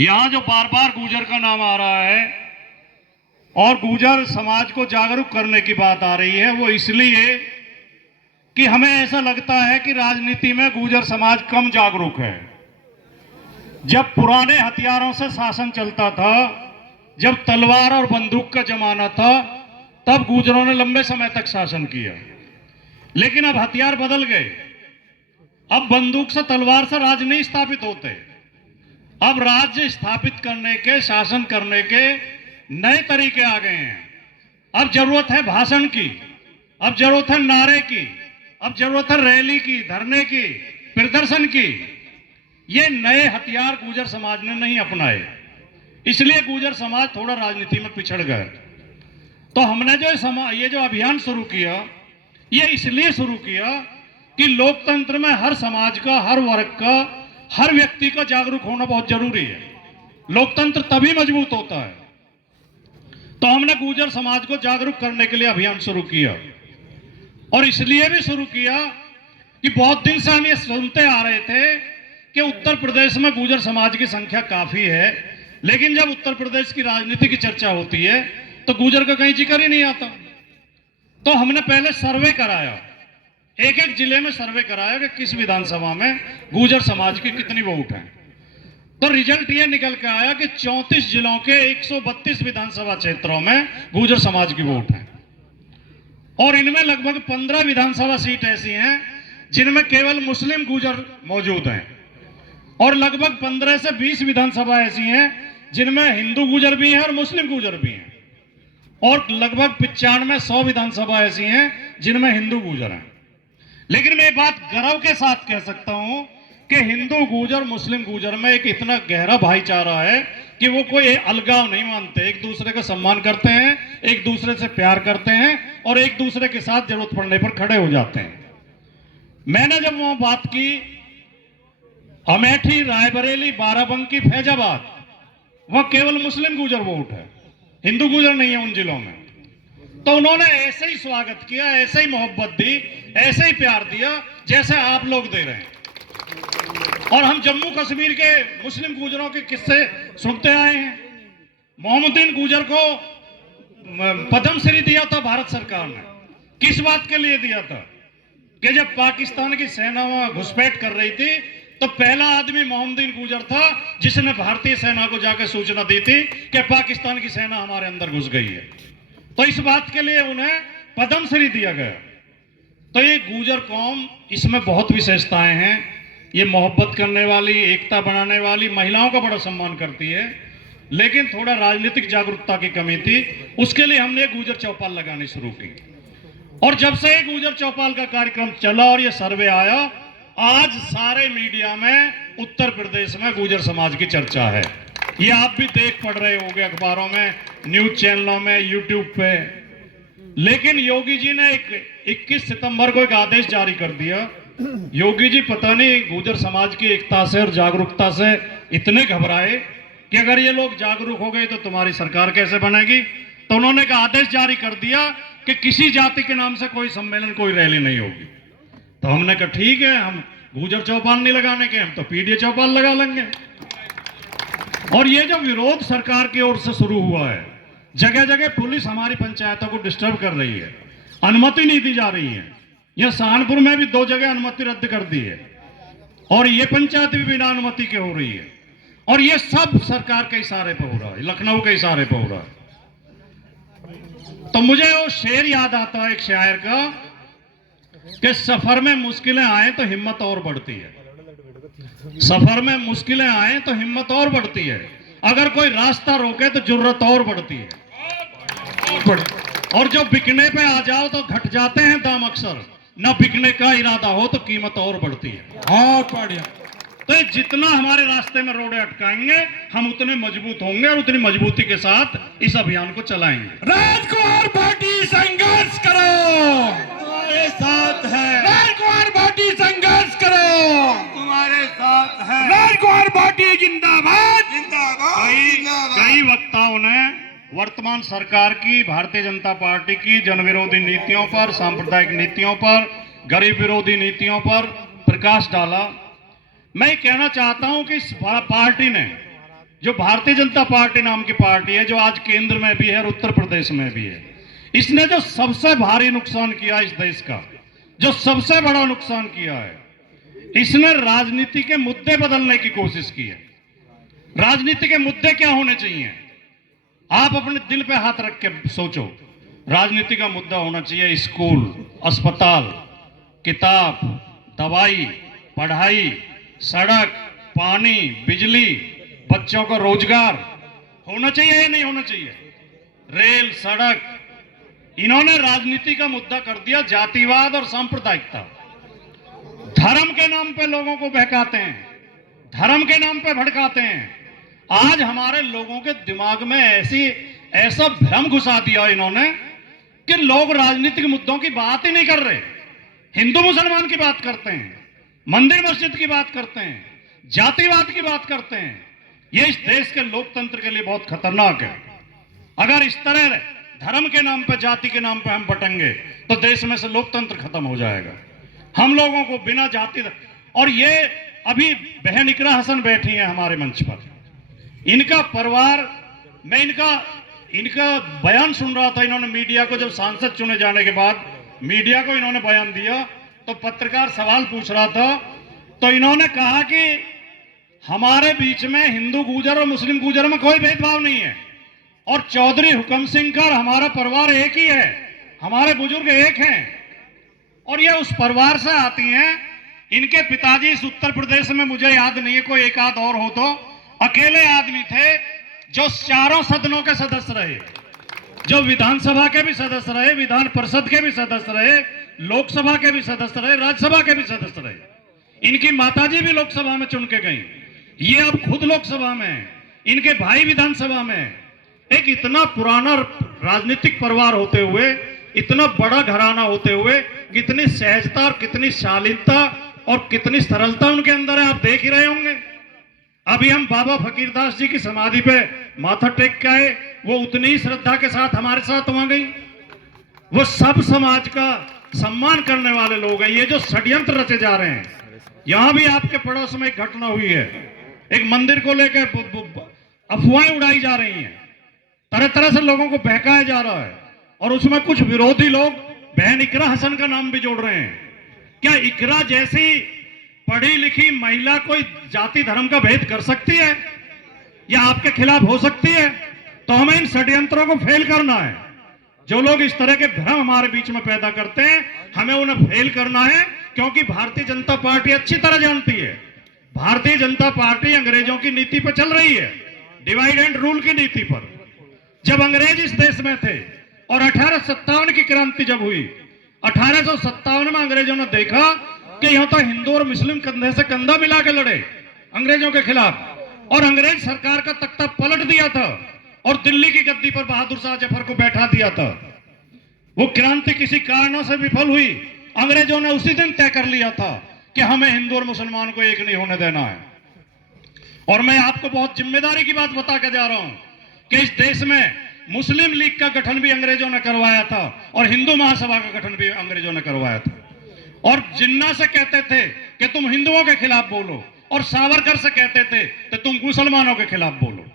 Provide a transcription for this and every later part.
यहां जो बार बार गुर्जर का नाम आ रहा है और गुर्जर समाज को जागरूक करने की बात आ रही है, वो इसलिए कि हमें ऐसा लगता है कि राजनीति में गुर्जर समाज कम जागरूक है। जब पुराने हथियारों से शासन चलता था, जब तलवार और बंदूक का जमाना था, तब गुर्जरों ने लंबे समय तक शासन किया। लेकिन अब हथियार बदल गए। अब बंदूक से, तलवार से राज नहीं स्थापित होते। अब राज्य स्थापित करने के, शासन करने के नए तरीके आ गए हैं। अब जरूरत है भाषण की, अब जरूरत है नारे की, अब जरूरत है रैली की, धरने की, प्रदर्शन की। ये नए हथियार गुर्जर समाज ने नहीं अपनाए, इसलिए गुर्जर समाज थोड़ा राजनीति में पिछड़ गए। तो हमने ये जो अभियान शुरू किया, ये इसलिए शुरू किया कि लोकतंत्र में हर समाज का, हर वर्ग का, हर व्यक्ति का जागरूक होना बहुत जरूरी है। लोकतंत्र तभी मजबूत होता है। तो हमने गुर्जर समाज को जागरूक करने के लिए अभियान शुरू किया, और इसलिए भी शुरू किया कि बहुत दिन से हम ये सुनते आ रहे थे कि उत्तर प्रदेश में गुर्जर समाज की संख्या काफी है, लेकिन जब उत्तर प्रदेश की राजनीति की चर्चा होती है तो गुर्जर का कहीं जिक्र ही नहीं आता। तो हमने पहले सर्वे कराया, एक एक जिले में सर्वे कराया कि किस विधानसभा में गुर्जर समाज की कितनी वोट है। तो रिजल्ट ये निकल के आया कि 34 जिलों के 132 विधानसभा क्षेत्रों में गुर्जर समाज की वोट है, और इनमें लगभग 15 विधानसभा सीट ऐसी हैं जिनमें केवल मुस्लिम गुर्जर मौजूद हैं, और लगभग 15 से 20 विधानसभा ऐसी हैं जिनमें हिंदू गुर्जर भी हैं और मुस्लिम गुर्जर भी हैं, और लगभग 95-100 विधानसभा ऐसी हैं जिनमें हिंदू गुर्जर हैं। लेकिन मैं बात गर्व के साथ कह सकता हूं कि हिंदू गुर्जर, मुस्लिम गुर्जर में एक इतना गहरा भाईचारा है कि वो कोई अलगाव नहीं मानते, एक दूसरे का सम्मान करते हैं, एक दूसरे से प्यार करते हैं, और एक दूसरे के साथ जरूरत पड़ने पर खड़े हो जाते हैं। मैंने जब वहां बात की, अमेठी, रायबरेली, बाराबंकी, फैजाबाद, वह केवल मुस्लिम गुर्जर वोट है, हिंदू गुर्जर नहीं है उन जिलों में। तो उन्होंने ऐसे ही स्वागत किया, ऐसे ही मोहब्बत दी, ऐसे ही प्यार दिया जैसे आप लोग दे रहे हैं। और हम जम्मू कश्मीर के मुस्लिम गुर्जरों के किस्से सुनते आए हैं। मोहम्मदीन गुर्जर को पद्म श्री दिया था भारत सरकार ने। किस बात के लिए दिया था? कि जब पाकिस्तान की सेना वहां घुसपैठ कर रही थी तो पहला आदमी मोहम्मदीन गुर्जर था जिसने भारतीय सेना को जाकर सूचना दी थी कि पाकिस्तान की सेना हमारे अंदर घुस गई है। तो इस बात के लिए उन्हें पद्म श्री दिया गया। तो ये गुर्जर कौम, इसमें बहुत विशेषताएं हैं। ये मोहब्बत करने वाली, एकता बनाने वाली, महिलाओं का बड़ा सम्मान करती है, लेकिन थोड़ा राजनीतिक जागरूकता की कमी थी। उसके लिए हमने गुर्जर चौपाल लगानी शुरू की, और जब से ये गुर्जर चौपाल का कार्यक्रम चला और ये सर्वे आया, आज सारे मीडिया में उत्तर प्रदेश में गुर्जर समाज की चर्चा है। ये आप भी देख पढ़ रहे होंगे अखबारों में, न्यूज चैनलों में, यूट्यूब पे। लेकिन योगी जी ने 21 सितंबर को एक आदेश जारी कर दिया। योगी जी पता नहीं गुर्जर समाज की एकता से और जागरूकता से इतने घबराए कि अगर ये लोग जागरूक हो गए तो तुम्हारी सरकार कैसे बनेगी। तो उन्होंने एक आदेश जारी कर दिया कि किसी जाति के नाम से कोई सम्मेलन, कोई रैली नहीं होगी। तो हमने कहा ठीक है, हम गुर्जर चौपाल नहीं लगाने के, हम तो पीडीए चौपाल लगा लेंगे। और ये जो विरोध सरकार की ओर से शुरू हुआ है, जगह जगह पुलिस हमारी पंचायतों को डिस्टर्ब कर रही है, अनुमति नहीं दी जा रही है। यह सहारनपुर में भी 2 जगह अनुमति रद्द कर दी है, और ये पंचायत भी बिना अनुमति के हो रही है, और ये सब सरकार के इशारे पर हो रहा है, लखनऊ के इशारे पर हो रहा है। तो मुझे वो शेर याद आता है एक शायर का कि सफर में मुश्किलें आए तो हिम्मत और बढ़ती है। सफर में मुश्किलें आए तो हिम्मत और बढ़ती है, अगर कोई रास्ता रोके तो जुर्रत और बढ़ती है। और जो बिकने पे आ जाओ तो घट जाते हैं दाम अक्सर, न बिकने का इरादा हो तो कीमत और बढ़ती है। बहुत बढ़िया। तो जितना हमारे रास्ते में रोड़े अटकाएंगे, हम उतने मजबूत होंगे और उतनी मजबूती के साथ इस अभियान को चलाएंगे। राजकुमार भाटी संघर्ष करो, तुम्हारे साथ है। राजकुमार भाटी संघर्ष करो, तुम्हारे साथ है। राजकुमार भाटी जिंदाबाद, जिंदाबाद। कई वक्ताओं ने वर्तमान सरकार की, भारतीय जनता पार्टी की जन विरोधी नीतियों पर, सांप्रदायिक नीतियों पर, गरीब विरोधी नीतियों पर प्रकाश डाला। मैं कहना चाहता हूं कि इस पार्टी ने जो भारतीय जनता पार्टी नाम की पार्टी है, जो आज केंद्र में भी है और उत्तर प्रदेश में भी है, इसने जो सबसे भारी नुकसान किया इस देश का, जो सबसे बड़ा नुकसान किया है, इसने राजनीति के मुद्दे बदलने की कोशिश की है। राजनीति के मुद्दे क्या होने चाहिए? आप अपने दिल पे हाथ रख के सोचो। राजनीति का मुद्दा होना चाहिए स्कूल, अस्पताल, किताब, दवाई, पढ़ाई, सड़क, पानी, बिजली, बच्चों को रोजगार होना चाहिए या नहीं होना चाहिए? रेल, सड़क। इन्होंने राजनीति का मुद्दा कर दिया जातिवाद और सांप्रदायिकता। धर्म के नाम पे लोगों को बहकाते हैं, धर्म के नाम पे भड़काते हैं। आज हमारे लोगों के दिमाग में ऐसा भ्रम घुसा दिया इन्होंने कि लोग राजनीतिक मुद्दों की बात ही नहीं कर रहे। हिंदू मुसलमान की बात करते हैं, मंदिर मस्जिद की बात करते हैं, जातिवाद की बात करते हैं। ये इस देश के लोकतंत्र के लिए बहुत खतरनाक है। अगर इस तरह धर्म के नाम पे, जाति के नाम पे हम बटेंगे तो देश में से लोकतंत्र खत्म हो जाएगा। हम लोगों को बिना जाति, और ये अभी बहन इकरा हसन बैठी हैं हमारे मंच पर, इनका परिवार, मैं इनका बयान सुन रहा था। इन्होंने मीडिया को, जब सांसद चुने जाने के बाद मीडिया को इन्होंने बयान दिया तो पत्रकार सवाल पूछ रहा था, तो इन्होंने कहा कि हमारे बीच में हिंदू गुर्जर और मुस्लिम गुर्जर में कोई भेदभाव नहीं है, और चौधरी हुक्म सिंह का हमारा परिवार एक ही है, हमारे बुजुर्ग एक हैं, और ये उस परिवार से आती हैं। इनके पिताजी इस उत्तर प्रदेश में, मुझे याद नहीं है, कोई एक आध और हो तो, अकेले आदमी थे जो चारों सदनों के सदस्य रहे, जो विधानसभा के भी सदस्य रहे, विधान परिषद के भी सदस्य रहे, लोकसभा के भी सदस्य रहे, राज्यसभा के भी सदस्य रहे। इनकी माताजी भी लोकसभा में चुन के गई, ये अब खुद लोकसभा में, इनके भाई विधानसभा में। एक इतना पुराना राजनीतिक परिवार होते हुए, इतना बड़ा घराना होते हुए, कितनी सहजता और कितनी शालीनता और कितनी सरलता उनके अंदर है, आप देख ही रहे होंगे। अभी हम बाबा फकीरदास जी की समाधि पे माथा टेक के आए, वो उतनी ही श्रद्धा के साथ हमारे साथ वहां गई। वो सब समाज का सम्मान करने वाले लोग हैं। ये जो षड्यंत्र रचे जा रहे हैं, यहां भी आपके पड़ोस में एक घटना हुई है, एक मंदिर को लेकर अफवाहें उड़ाई जा रही हैं, तरह तरह से लोगों को बहकाया जा रहा है, और उसमें कुछ विरोधी लोग बहन इकरा हसन का नाम भी जोड़ रहे हैं। क्या इकरा जैसी पढ़ी लिखी महिला कोई जाति धर्म का भेद कर सकती है या आपके खिलाफ हो सकती है? तो हमें इन षड्यंत्रों को फेल करना है। जो लोग इस तरह के भ्रम हमारे बीच में पैदा करते हैं, हमें उन्हें फेल करना है, क्योंकि भारतीय जनता पार्टी अच्छी तरह जानती है, भारतीय जनता पार्टी अंग्रेजों की नीति पर चल रही है, डिवाइड एंड रूल की नीति पर। जब अंग्रेज इस देश में थे और 1857 की क्रांति जब हुई, 1857 में अंग्रेजों ने देखा कि यहां तो हिंदू और मुस्लिम कंधे से कंधा मिला के लड़े अंग्रेजों के खिलाफ, और अंग्रेज सरकार का तख्ता पलट दिया था और दिल्ली की गद्दी पर बहादुर शाह जफर को बैठा दिया था। वो क्रांति किसी कारणों से विफल हुई। अंग्रेजों ने उसी दिन तय कर लिया था कि हमें हिंदू और मुसलमान को एक नहीं होने देना है। और मैं आपको बहुत जिम्मेदारी की बात बता के जा रहा हूं कि इस देश में मुस्लिम लीग का गठन भी अंग्रेजों ने करवाया था और हिंदू महासभा का गठन भी अंग्रेजों ने करवाया था। और जिन्ना से कहते थे कि तुम हिंदुओं के खिलाफ बोलो, और सावरकर से कहते थे कि तुम मुसलमानों के खिलाफ बोलो।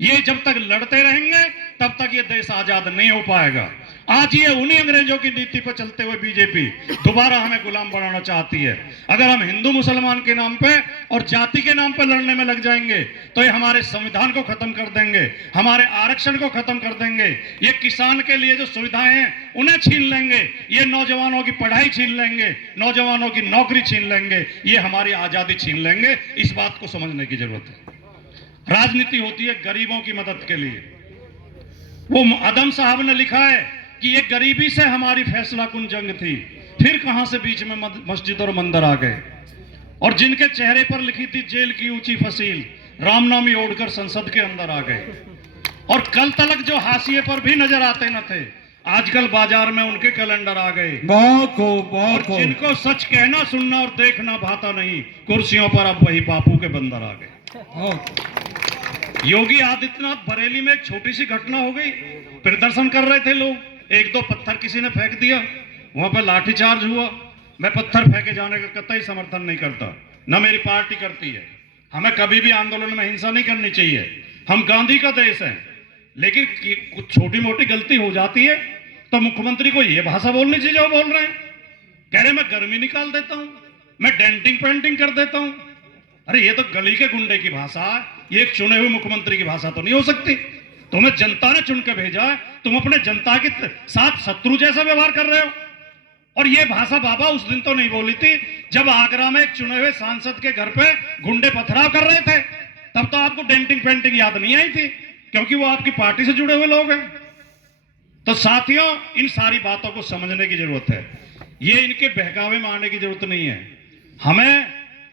ये जब तक लड़ते रहेंगे तब तक ये देश आजाद नहीं हो पाएगा। आज ये उन्हीं अंग्रेजों की नीति पर चलते हुए बीजेपी दोबारा हमें गुलाम बनाना चाहती है। अगर हम हिंदू मुसलमान के नाम पे और जाति के नाम पे लड़ने में लग जाएंगे तो ये हमारे संविधान को खत्म कर देंगे, हमारे आरक्षण को खत्म कर देंगे, ये किसान के लिए जो सुविधाएं हैं उन्हें छीन लेंगे, ये नौजवानों की पढ़ाई छीन लेंगे, नौजवानों की नौकरी छीन लेंगे, ये हमारी आजादी छीन लेंगे। इस बात को समझने की जरूरत है। राजनीति होती है गरीबों की मदद के लिए। वो आदम साहब ने लिखा है कि ये गरीबी से हमारी फैसला कुन जंग थी, फिर कहां से बीच में मस्जिद और मंदिर आ गए। और जिनके चेहरे पर लिखी थी जेल की ऊंची फसील, रामनामी ओढ़कर संसद के अंदर आ गए। और कल तलक जो हाशिए पर भी नजर आते न थे, आजकल बाजार में उनके कैलेंडर आ गए। बहुत खूब, बहुत खूब। जिनको सच कहना सुनना और देखना भाता नहीं, कुर्सियों पर अब वही बापू के बंदर आ गए। योगी आदित्यनाथ बरेली में एक छोटी सी घटना हो गई, प्रदर्शन कर रहे थे लोग, एक दो पत्थर किसी ने फेंक दिया, वहां पर लाठीचार्ज हुआ। मैं पत्थर फेंके जाने का कतई समर्थन नहीं करता, न मेरी पार्टी करती है। हमें कभी भी आंदोलन में हिंसा नहीं करनी चाहिए। हम गांधी का देश है, लेकिन कुछ छोटी मोटी गलती हो जाती है तो मुख्यमंत्री को ये भाषा बोलनी चाहिए जो बोल रहे हैं। कह रहे मैं गर्मी निकाल देता हूं, मैं डेंटिंग पेंटिंग कर देता हूं। अरे ये तो गली के गुंडे की भाषा है, ये एक चुने हुए मुख्यमंत्री की भाषा तो नहीं हो सकती। तुम्हें जनता ने चुन के भेजा है, तुम अपने जनता के साथ शत्रु जैसा व्यवहार कर रहे हो। और ये भाषा बाबा उस दिन तो नहीं बोली थी जब आगरा में एक चुने हुए सांसद के घर पे गुंडे पथराव कर रहे थे, तब तो आपको डेंटिंग पेंटिंग याद नहीं आई थी, क्योंकि वो आपकी पार्टी से जुड़े हुए लोग हैं। तो साथियों, इन सारी बातों को समझने की जरूरत है, ये इनके बहकावे में आने की जरूरत नहीं है। हमें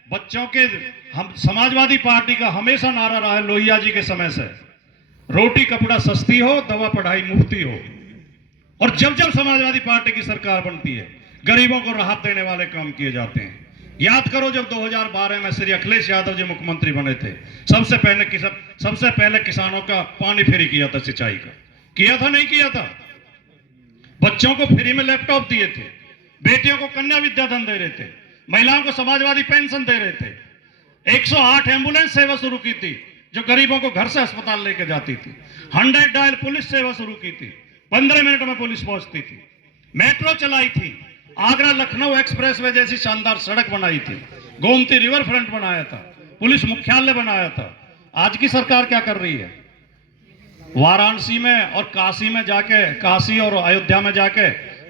बच्चों के, हम समाजवादी पार्टी का हमेशा नारा रहा है लोहिया जी के समय से, रोटी कपड़ा सस्ती हो, दवा पढ़ाई मुफ्ती हो। और जब जब समाजवादी पार्टी की सरकार बनती है, गरीबों को राहत देने वाले काम किए जाते हैं। याद करो जब 2012 में श्री अखिलेश यादव जी मुख्यमंत्री बने थे, सबसे पहले किसानों का पानी फ्री किया था, सिंचाई का किया था, नहीं किया था? बच्चों को फ्री में लैपटॉप दिए थे, बेटियों को कन्या विद्याधन दे रहे थे, महिलाओं को समाजवादी पेंशन दे रहे थे, 108 एम्बुलेंस सेवा शुरू की थी जो गरीबों को घर से अस्पताल लेकर जाती थी, 100 डायल पुलिस सेवा शुरू की थी, 15 मिनट में पुलिस पहुंचती थी, मेट्रो चलाई थी, आगरा लखनऊ एक्सप्रेसवे जैसी शानदार सड़क बनाई थी, गोमती रिवर फ्रंट बनाया था, पुलिस मुख्यालय बनाया था। आज की सरकार क्या कर रही है? वाराणसी में और काशी में जाके, काशी और अयोध्या में जाके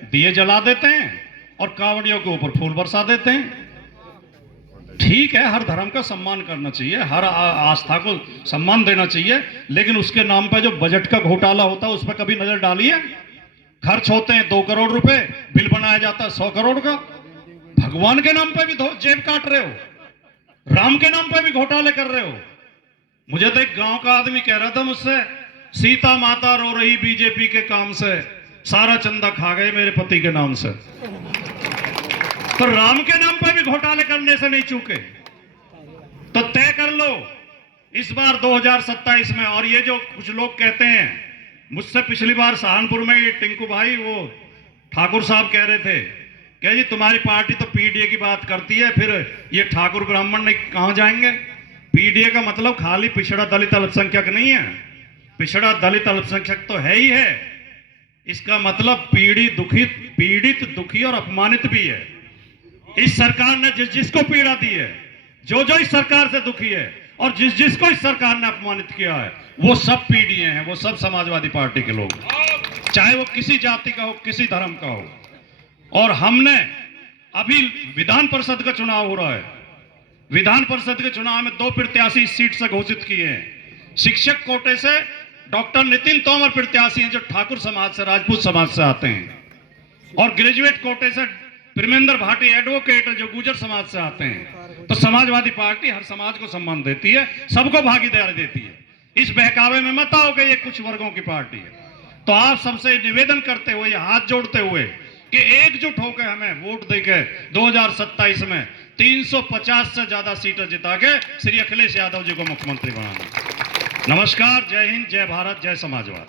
दिए जला देते हैं और कांवड़ियों के ऊपर फूल बरसा देते हैं। ठीक है, हर धर्म का सम्मान करना चाहिए, हर आस्था को सम्मान देना चाहिए, लेकिन उसके नाम पे जो बजट का घोटाला होता है उस पर कभी नजर डालिए। खर्च होते हैं 2 करोड़ रुपए, बिल बनाया जाता है 100 करोड़ का। भगवान के नाम पे भी जेब काट रहे हो, राम के नाम पे भी घोटाले कर रहे हो। मुझे तो एक गांव का आदमी कह रहा था मुझसे, सीता माता रो रही बीजेपी के काम से, सारा चंदा खा गए मेरे पति के नाम से। तो राम के नाम पर भी घोटाले करने से नहीं चूके। तो तय कर लो इस बार 2027 में। और ये जो कुछ लोग कहते हैं, मुझसे पिछली बार सहारनपुर में ये टिंकू भाई, वो ठाकुर साहब कह रहे थे कि जी तुम्हारी पार्टी तो पीडीए की बात करती है, फिर ये ठाकुर ब्राह्मण नहीं कहां जाएंगे? पीडीए का मतलब खाली पिछड़ा दलित अल्पसंख्यक नहीं है, पिछड़ा दलित अल्पसंख्यक तो है ही है। इसका मतलब पीड़ित दुखी और अपमानित भी है। इस सरकार ने जिस जिसको पीड़ा दी है, जो जो इस सरकार से दुखी है और जिस जिसको इस सरकार ने अपमानित किया है, वो सब पीड़िए हैं, वो सब समाजवादी पार्टी के लोग, चाहे वो किसी जाति का हो, किसी धर्म का हो। और हमने अभी विधान परिषद का चुनाव हो रहा है, विधान परिषद के चुनाव में 2 प्रत्याशी इस सीट से घोषित किए हैं। शिक्षक कोटे से डॉक्टर नितिन तोमर प्रत्याशी हैं जो ठाकुर समाज से, राजपूत समाज से आते हैं, और ग्रेजुएट कोटे से प्रेमेंद्र भाटी एडवोकेट जो गुजर समाज से आते हैं। तो समाजवादी पार्टी हर समाज को सम्मान देती है, सबको भागीदारी देती है। इस बहकावे में मत आओ कि ये कुछ वर्गों की पार्टी है। तो आप सबसे निवेदन करते हुए, हाथ जोड़ते हुए कि एकजुट होकर हमें वोट देके 2027 में 350 से ज्यादा सीटें जिता के श्री अखिलेश यादव जी को मुख्यमंत्री बनाना। नमस्कार, जय हिंद, जय भारत, जय समाजवाद।